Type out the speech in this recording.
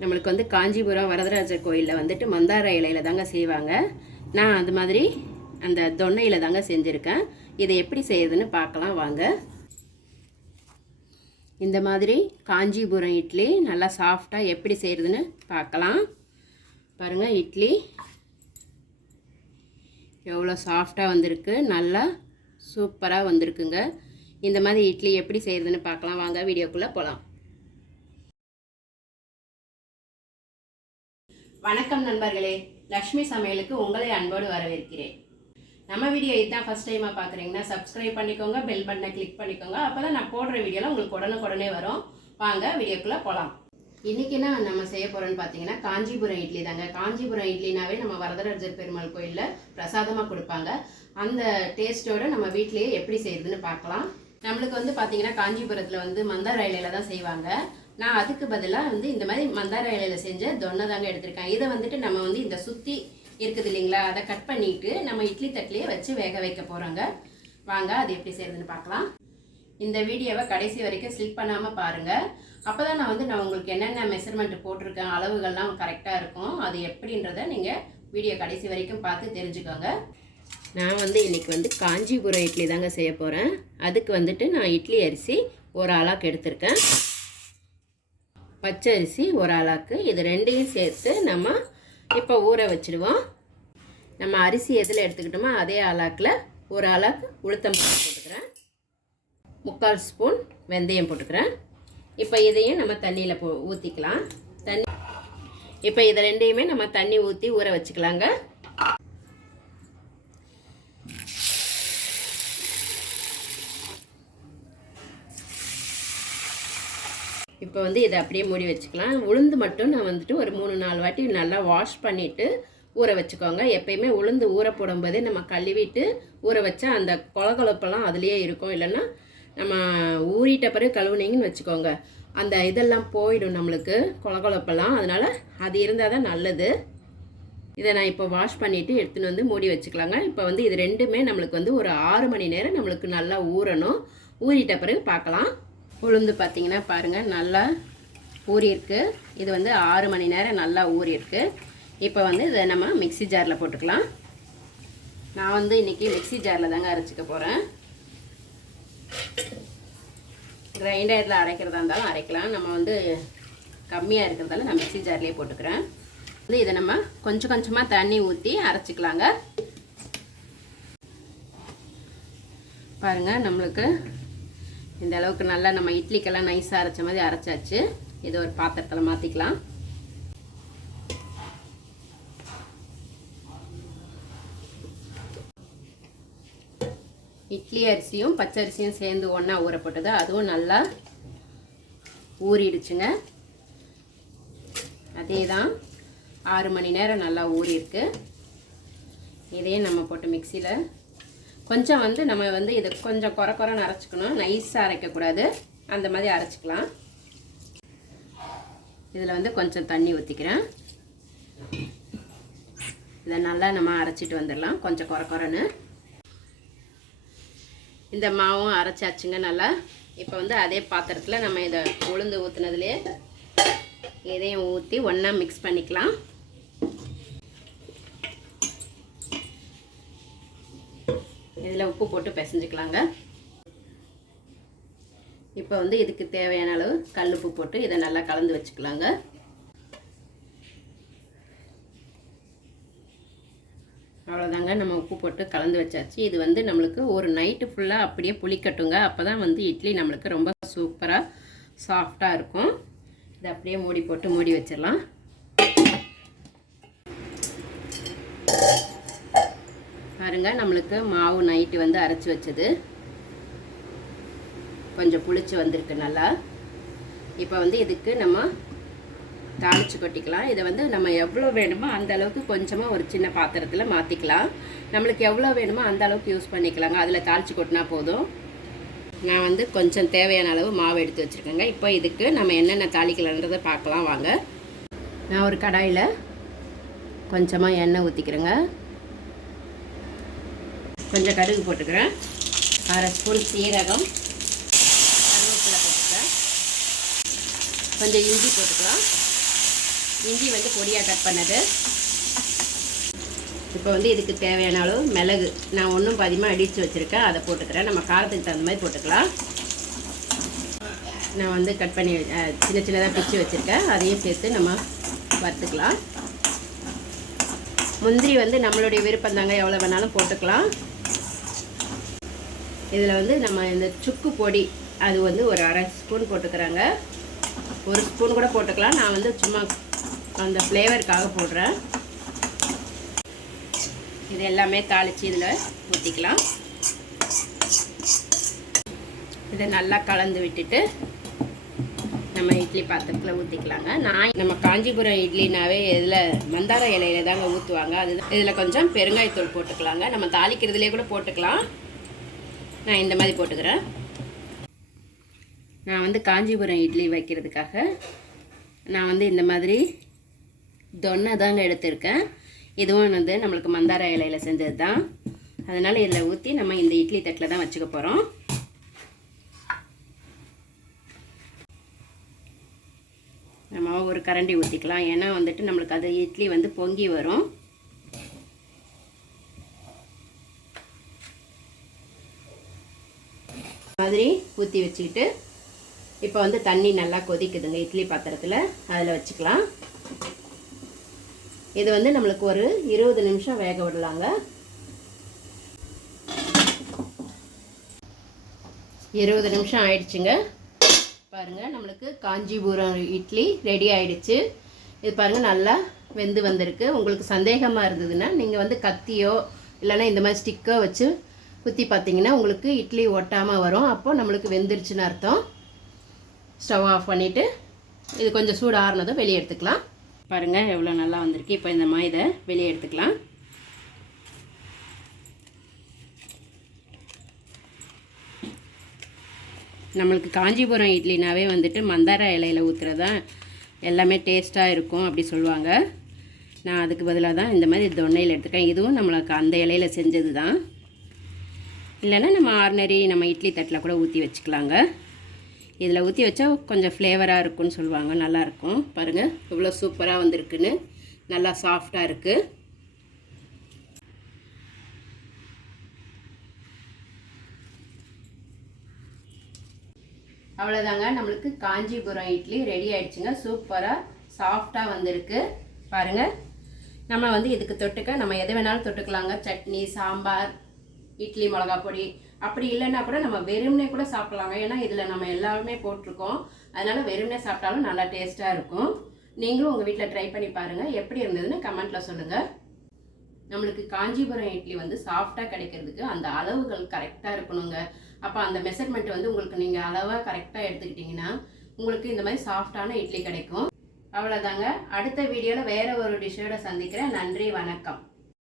நம்மளுக்கு வந்து காஞ்சிபுரம் வரதராஜர் கோயிலில் வந்துட்டு மந்தார இலையில் தாங்க செய்வாங்க. நான் அது மாதிரி அந்த தொன்னையில் தாங்க செஞ்சுருக்கேன். இதை எப்படி செய்யுதுன்னு பார்க்கலாம் வாங்க. இந்த மாதிரி காஞ்சிபுரம் இட்லி நல்லா சாஃப்டாக எப்படி செய்கிறதுன்னு பார்க்கலாம். பாருங்கள், இட்லி எவ்வளோ சாஃப்டாக வந்திருக்கு, நல்லா சூப்பராக வந்திருக்குங்க. இந்த மாதிரி இட்லி எப்படி செய்கிறதுன்னு பார்க்கலாம் வாங்க, வீடியோக்குள்ளே போகலாம். வணக்கம் நண்பர்களே, லக்ஷ்மி சமையலுக்கு உங்களை அன்போடு வரவேற்கிறேன். நம்ம வீடியோ இதுதான் ஃபஸ்ட் டைமாக பார்க்குறீங்கன்னா சப்ஸ்கிரைப் பண்ணிக்கோங்க, பெல் பட்டனை கிளிக் பண்ணிக்கோங்க. அப்போ தான் நான் போடுற வீடியோலாம் உங்களுக்கு உடனே வரும். வாங்க வீடியோக்குள்ளே போகலாம். இன்றைக்கி நம்ம செய்ய போகிறோன்னு பார்த்தீங்கன்னா காஞ்சிபுரம் இட்லி தாங்க. காஞ்சிபுரம் இட்லினாவே நம்ம வரதராஜர் பெருமாள் கோயிலில் பிரசாதமாக கொடுப்பாங்க. அந்த டேஸ்ட்டோடு நம்ம வீட்லேயே எப்படி செய்யுதுன்னு பார்க்கலாம். நம்மளுக்கு வந்து பார்த்தீங்கன்னா காஞ்சிபுரத்தில் வந்து மந்தார இலையில் தான் செய்வாங்க. நான் அதுக்கு பதிலாக வந்து இந்த மாதிரி மந்தார இலையில் செஞ்ச தொன்னை தாங்க எடுத்திருக்கேன். இதை வந்துட்டு நம்ம வந்து இந்த சுற்றி இருக்குது இல்லைங்களா, அதை கட் பண்ணிவிட்டு நம்ம இட்லி தட்டிலேயே வச்சு வேக வைக்க போகிறோங்க. வாங்க அது எப்படி செய்கிறதுன்னு பார்க்கலாம். இந்த வீடியோவை கடைசி வரைக்கும் ஸ்லிப் பண்ணாமல் பாருங்கள். அப்போ தான் நான் உங்களுக்கு என்னென்ன மெஷர்மெண்ட் போட்டிருக்கேன், அளவுகள்லாம் கரெக்டாக இருக்கும். அது எப்படின்றத நீங்கள் வீடியோ கடைசி வரைக்கும் பார்த்து தெரிஞ்சுக்கோங்க. நான் வந்து இன்றைக்கி வந்து காஞ்சிபுரம் இட்லி தாங்க செய்ய போகிறேன். அதுக்கு வந்துட்டு நான் இட்லி அரிசி ஒரு ஆளாக்கு எடுத்திருக்கேன், பச்சை அரிசி ஒரு ஆளாக்கு. இது ரெண்டையும் சேர்த்து நம்ம இப்போ ஊற வச்சுடுவோம். நம்ம அரிசி எதில் எடுத்துக்கிட்டோமோ அதே ஆளாக்கில் ஒரு ஆளாக்கு உளுத்தம் பருப்பு போட்டுக்கிறேன், 3/4 ஸ்பூன் வெந்தயம் போட்டுக்கிறேன். இப்போ இதையும் நம்ம தண்ணியில் ஊற்றிக்கலாம். இப்போ இதை ரெண்டையுமே நம்ம தண்ணி ஊற்றி ஊற வச்சுக்கலாங்க. இப்போ வந்து இதை அப்படியே மூடி வச்சுக்கலாம். உளுந்து மட்டும் நான் வந்துட்டு ஒரு 3-4 வாட்டி நல்லா வாஷ் பண்ணிவிட்டு ஊற வச்சுக்கோங்க. எப்பயுமே உளுந்து ஊற போடும்போதே நம்ம கழுவிட்டு ஊற வச்சா அந்த கொலகொலப்பெல்லாம் அதுலேயே இருக்கும். இல்லைன்னா நம்ம ஊறிட்ட பிறகு கழுவுனீங்கன்னு வச்சுக்கோங்க, அந்த இதெல்லாம் போயிடும் நம்மளுக்கு கொலகொலப்பெல்லாம். அதனால் அது இருந்தால் தான் நல்லது. இதை நான் இப்போ வாஷ் பண்ணிவிட்டு எடுத்துன்னு வந்து மூடி வச்சுக்கலாங்க. இப்போ வந்து இது ரெண்டுமே நம்மளுக்கு வந்து ஒரு 6 மணி நேரம் நம்மளுக்கு நல்லா ஊறணும். ஊறிட்ட பிறகு பார்க்கலாம். உளுந்து பார்த்திங்கன்னா பாருங்கள், நல்லா ஊறியிருக்கு. இது வந்து 6 மணி நேரம் நல்லா ஊறியிருக்கு. இப்போ வந்து இதை நம்ம மிக்ஸி ஜாரில் போட்டுக்கலாம். நான் வந்து இன்றைக்கி மிக்ஸி ஜாரில் தாங்க அரைச்சிக்க போகிறேன். கிரைண்டரில் அரைக்கிறதா இருந்தாலும் அரைக்கலாம். நம்ம வந்து கம்மியாக இருக்கிறதால நான் மிக்ஸி ஜார்லேயே போட்டுக்கிறேன். வந்து இதை நம்ம கொஞ்சம் கொஞ்சமாக தண்ணி ஊற்றி அரைச்சிக்கலாங்க. பாருங்கள், நம்மளுக்கு இந்த அளவுக்கு நல்லா நம்ம இட்லிக்கெல்லாம் நைஸாக அரைச்ச மாதிரி அரைச்சாச்சு. இதை ஒரு பாத்திரத்தில் மாற்றிக்கலாம். இட்லி அரிசியும் பச்சரிசியும் சேர்ந்து ஒன்றா ஊறப்பட்டது, அதுவும் நல்லா ஊறிடுச்சுங்க. அதே தான் 6 மணி நேரம் நல்லா ஊறியிருக்கு. இதையும் நம்ம போட்டு மிக்சியில் கொஞ்சம் வந்து நம்ம வந்து இதை கொஞ்சம் குறைன்னு அரைச்சிக்கணும், நைஸாக அரைக்கக்கூடாது. அந்த மாதிரி அரைச்சிக்கலாம். இதில் வந்து கொஞ்சம் தண்ணி ஊற்றிக்கிறேன். இதை நல்லா நம்ம அரைச்சிட்டு வந்துடலாம் கொஞ்சம் குறைன்னு. இந்த மாவும் அரைச்சாச்சுங்க நல்லா. இப்போ வந்து அதே பாத்திரத்தில் நம்ம இதை உளுந்து ஊற்றுனதுலேயே இதையும் ஊற்றி ஒன்றா மிக்ஸ் பண்ணிக்கலாம். இதில் உப்பு போட்டு பிசைஞ்சிக்கலாங்க. இப்போ வந்து இதுக்கு தேவையான அளவு கல் உப்பு போட்டு இதை நல்லா கலந்து வச்சுக்கலாங்க. அவ்வளோதாங்க, நம்ம உப்பு போட்டு கலந்து வச்சாச்சு. இது வந்து நம்மளுக்கு ஒரு நைட்டு ஃபுல்லாக அப்படியே புளிக்கட்டுங்க. அப்போ தான் வந்து இட்லி நம்மளுக்கு ரொம்ப சூப்பராக சாஃப்டாக இருக்கும். இதை அப்படியே மூடி போட்டு மூடி வச்சிடலாம். பாருங்க, நம்மளுக்கு மாவு நைட்டு வந்து அரைச்சி வச்சது கொஞ்சம் புளிச்சு வந்திருக்கு நல்லா. இப்போ வந்து இதுக்கு நம்ம தாளித்து கொட்டிக்கலாம். இதை வந்து நம்ம எவ்வளோ வேணுமோ அந்த அளவுக்கு கொஞ்சமாக ஒரு சின்ன பாத்திரத்தில் மாற்றிக்கலாம். நம்மளுக்கு எவ்வளோ வேணுமோ அந்த அளவுக்கு யூஸ் பண்ணிக்கலாங்க. அதில் தாளித்து கொட்டினா போதும். நான் வந்து கொஞ்சம் தேவையான அளவு மாவு எடுத்து வச்சுருக்கேங்க. இப்போ இதுக்கு நம்ம என்னென்ன தாளிக்கலான்றதை பார்க்கலாம் வாங்க. நான் ஒரு கடாயில் கொஞ்சமாக எண்ணெய் ஊற்றிக்கிறேங்க. கொஞ்சம் கடுகு போட்டுக்கிறேன், 1/2 ஸ்பூன் சீரகம், கருவேப்பிலை போட்டுக்கிறேன், கொஞ்சம் இஞ்சி போட்டுக்கலாம், இஞ்சி வந்து பொடியாக கட் பண்ணது. இப்போ வந்து இதுக்கு தேவையான அளவு மிளகு நான் ஒன்றும் பாதியமாக அடித்து வச்சுருக்கேன், அதை போட்டுக்கிறேன். நம்ம காரத்துக்கு தகுந்த மாதிரி போட்டுக்கலாம். நான் வந்து கட் பண்ணி சின்ன சின்னதாக பிச்சு வச்சுருக்கேன், அதையும் சேர்த்து நம்ம வறுத்துக்கலாம். முந்திரி வந்து நம்மளுடைய விருப்பம் தாங்க, எவ்வளோ வேணாலும் போட்டுக்கலாம். இதில் வந்து நம்ம இந்த சுக்கு பொடி அது வந்து ஒரு அரை ஸ்பூன் போட்டுக்கிறாங்க, ஒரு ஸ்பூன் கூட போட்டுக்கலாம். நான் வந்து சும்மா அந்த ஃப்ளேவருக்காக போடுறேன். இது எல்லாமே தாளித்து இதில் ஊற்றிக்கலாம். இதை நல்லா கலந்து விட்டுட்டு நம்ம இட்லி பாத்திரத்தில் ஊற்றிக்கலாங்க. நம்ம காஞ்சிபுரம் இட்லினாவே இதில் மந்தார இலையில தாங்க ஊற்றுவாங்க. அது இதில் கொஞ்சம் பெருங்காயத்தூள் போட்டுக்கலாங்க. நம்ம தாளிக்கிறதுலே கூட போட்டுக்கலாம். நான் இந்த மாதிரி போட்டுக்கிறேன். நான் வந்து காஞ்சிபுரம் இட்லி வைக்கிறதுக்காக நான் வந்து இந்த மாதிரி தொன்னை தாங்க எடுத்திருக்கேன். இதுவும் வந்து நம்மளுக்கு மந்தார இலையில் செஞ்சது தான். அதனால் இதில் ஊற்றி நம்ம இந்த இட்லி தட்டில் தான் வச்சுக்க போகிறோம். நம்ம ஒரு கரண்டி ஊற்றிக்கலாம், ஏன்னா வந்துட்டு நம்மளுக்கு அது இட்லி வந்து பொங்கி வரும். மாதிரி ஊற்றி வச்சுக்கிட்டு இப்போ வந்து தண்ணி நல்லா கொதிக்குதுங்க இட்லி பாத்திரத்தில், அதில் வச்சுக்கலாம். இது வந்து நம்மளுக்கு ஒரு 20 நிமிஷம் வேக விடலாங்க. 20 நிமிஷம் ஆயிடுச்சுங்க. பாருங்கள், நம்மளுக்கு காஞ்சிபுரம் இட்லி ரெடி ஆயிடுச்சு. இது பாருங்கள் நல்லா வெந்து வந்திருக்கு. உங்களுக்கு சந்தேகமாக இருந்ததுன்னா நீங்கள் வந்து கத்தியோ இல்லைன்னா இந்த மாதிரி ஸ்டிக்கோ வச்சு குத்தி பார்த்தீங்கன்னா உங்களுக்கு இட்லி ஒட்டாமல் வரும். அப்போ நம்மளுக்கு வெந்துருச்சுன்னு அர்த்தம். ஸ்டவ் ஆஃப் பண்ணிவிட்டு இது கொஞ்சம் சூடு ஆறுனதும் வெளியே எடுத்துக்கலாம். பாருங்கள் எவ்வளோ நல்லா வந்திருக்கு. இப்போ இந்த மாதிரி இதை வெளியே எடுத்துக்கலாம். நம்மளுக்கு காஞ்சிபுரம் இட்லினாவே வந்துட்டு மந்தார இலையில் ஊற்றுறதான் எல்லாமே டேஸ்ட்டாக இருக்கும் அப்படி சொல்லுவாங்க. நான் அதுக்கு பதிலாக தான் இந்த மாதிரி தொன்னையில் எடுத்துருக்கேன். இதுவும் நம்மளுக்கு அந்த இலையில் செஞ்சது தான். இல்லைன்னா நம்ம ஆர்டினரி நம்ம இட்லி தட்டில் கூட ஊற்றி வச்சுக்கலாங்க. இதில் ஊற்றி வச்சா கொஞ்சம் ஃப்ளேவராக இருக்குன்னு சொல்லுவாங்க, நல்லாயிருக்கும். பாருங்கள் இவ்வளோ சூப்பராக வந்திருக்குன்னு, நல்லா சாஃப்டாக இருக்குது. அவ்வளோதாங்க, நம்மளுக்கு காஞ்சிபுரம் இட்லி ரெடி ஆயிடுச்சுங்க. சூப்பராக சாஃப்டாக வந்திருக்கு. பாருங்கள், நம்ம வந்து இதுக்கு தொட்டுக்க நம்ம எது வேணாலும் தொட்டுக்கலாங்க. சட்னி, சாம்பார், இட்லி, மிளகா பொடி, அப்படி இல்லைன்னா கூட நம்ம வெறுமனே கூட சாப்பிட்லாங்க. ஏன்னா இதில் நம்ம எல்லாருமே போட்டிருக்கோம், அதனால் வெறுமனே சாப்பிட்டாலும் நல்லா டேஸ்ட்டாக இருக்கும். நீங்களும் உங்கள் வீட்டில் ட்ரை பண்ணி பாருங்கள். எப்படி இருந்ததுன்னு கமெண்ட்டில் சொல்லுங்கள். நம்மளுக்கு காஞ்சிபுரம் இட்லி வந்து சாஃப்டாக கிடைக்கிறதுக்கு அந்த அளவுகள் கரெக்டாக இருக்கணுங்க. அப்போ அந்த மெஷர்மெண்ட் வந்து உங்களுக்கு நீங்கள் அளவாக கரெக்டாக எடுத்துக்கிட்டிங்கன்னா உங்களுக்கு இந்த மாதிரி சாஃப்டான இட்லி கிடைக்கும். அவ்வளோதாங்க. அடுத்த வீடியோவில் வேறு ஒரு டிஷ்ஷோட சந்திக்கிறேன். நன்றி, வணக்கம்.